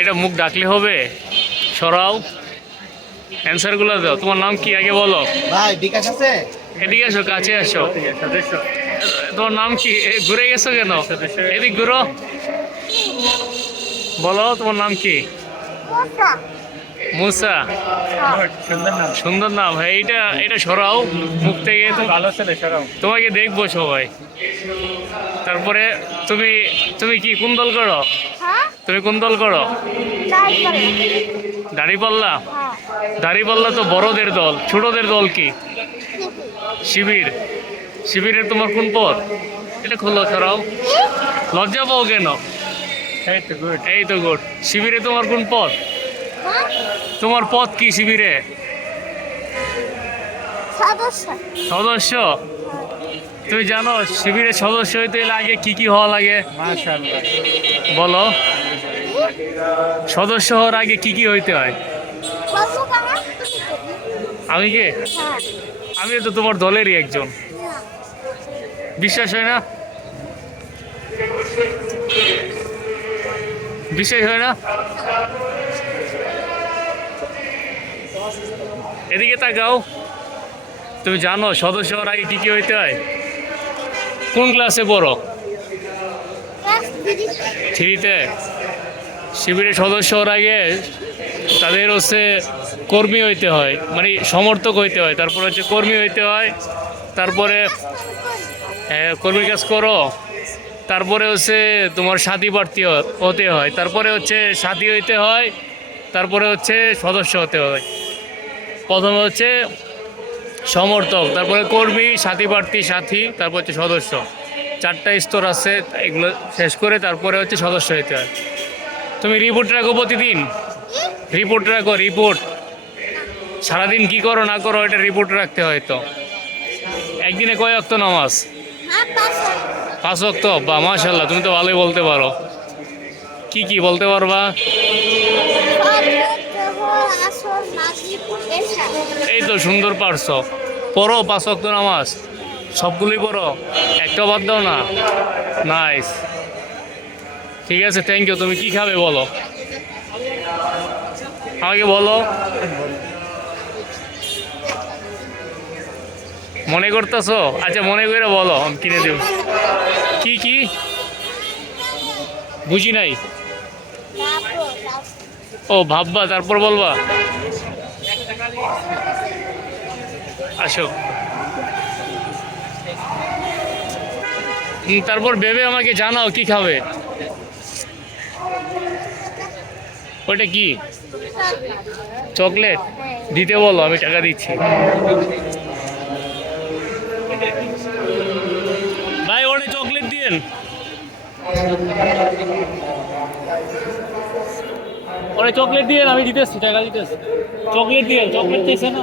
এটা মুখ ডাকলে হবে? সরাও। অ্যান্সারগুলো দাও। তোমার নাম কি? আগে বলো। ভাই বিকাশ আছে? এদিকে আসো কাছে আসো। তোমার নাম কি? ঘুরে গেছো কেন? এদিক ঘুরো। বলো তোমার নাম কি? মুসা। সুন্দর নাম। হ্যাঁ এটা এটা সরাও। মুখ থেকে ভালো ছেলে সরাও তোমাকে দেখব সবাই। তারপরে তুমি তুমি কি কোন দল করো? তুমি কোন দল করো? দাড়িপাল্লা দাড়িপাল্লা তো বড়দের দল ছোটদের দল কি? শিবির। শিবিরের তোমার কোন পদ? এটা খোলো ছাড়াও লজ্জা পাও কেন? এই তো গুড এই তো গুড শিবিরে তোমার কোন পদ? হ্যাঁ তোমার পদ কি শিবিরে? সদস্য। তুমি জানো শিবিরের সদস্য হইতে আগে কি কি হওয়া লাগে? বলো। সদস্য হওয়ার আগে কি কি হইতে হয়? আমি কে? আমি তো তোমার দলেরই একজন। বিশ্বাস হয় না? বিশ্বাস হয় না? এদিকে তাকাও। তুমি জানো সদস্য হওয়ার আগে কি কি হইতে হয়? কোন ক্লাসে পড়ো? থ্রিতে শিবিরের সদস্য হওয়ার আগে তাদের হচ্ছে কর্মী হইতে হয় মানে সমর্থক হইতে হয়। তারপর হচ্ছে কর্মী হইতে হয়, তারপরে কর্মী কাজ করো, তারপরে হচ্ছে তোমার সাথী প্রার্থী হতে হয়। তারপরে হচ্ছে সাথী হইতে হয়, তারপরে হচ্ছে সদস্য হতে হয়। প্রথমে হচ্ছে সমর্থক, তারপরে কর্মী, সাথী প্রার্থী, সাথী, তারপর হচ্ছে সদস্য। চারটা স্তর আছে, এগুলো শেষ করে তারপরে হচ্ছে সদস্য হতে হয়। তুমি রিপোর্ট রাখো প্রতিদিন। রিপোর্ট রাখো রিপোর্ট সারাদিন কি করো না করো এটা রিপোর্ট রাখতে হয় তো। একদিনে কয় অক্ত নামাজ? হ্যাঁ পাঁচ অক্ত। বা মাশাল্লাহ তুমি তো ভালোই বলতে পারো। কি কি বলতে পারবা? এই তো সুন্দর পারছ। পড়ো পাঁচ অক্ত নামাজ। সবগুলোই পড়ো। একটা বাদ দাও না। নাইস ঠিক আছে থ্যাংক ইউ তুমি কি খাবে বলো? আমাকে বলো। মনে করতেছো? আচ্ছা মনে করে বলো, আমি কিনে দেব। কি কি? বুঝি নাই। ও, ভাববা, তারপর বলবা। আসো। তারপর ভেবে আমাকে জানাও কি খাবে। ওটা কি? চকলেট? দিতে বলো, আমি টাকা দিচ্ছি। ভাই ওটা চকলেট দিন ওরে, চকলেট দিয়ে আমি দিতেছি, টাকা দিতেছি। চকলেট দিয়ে চকলেট দিয়েছে না?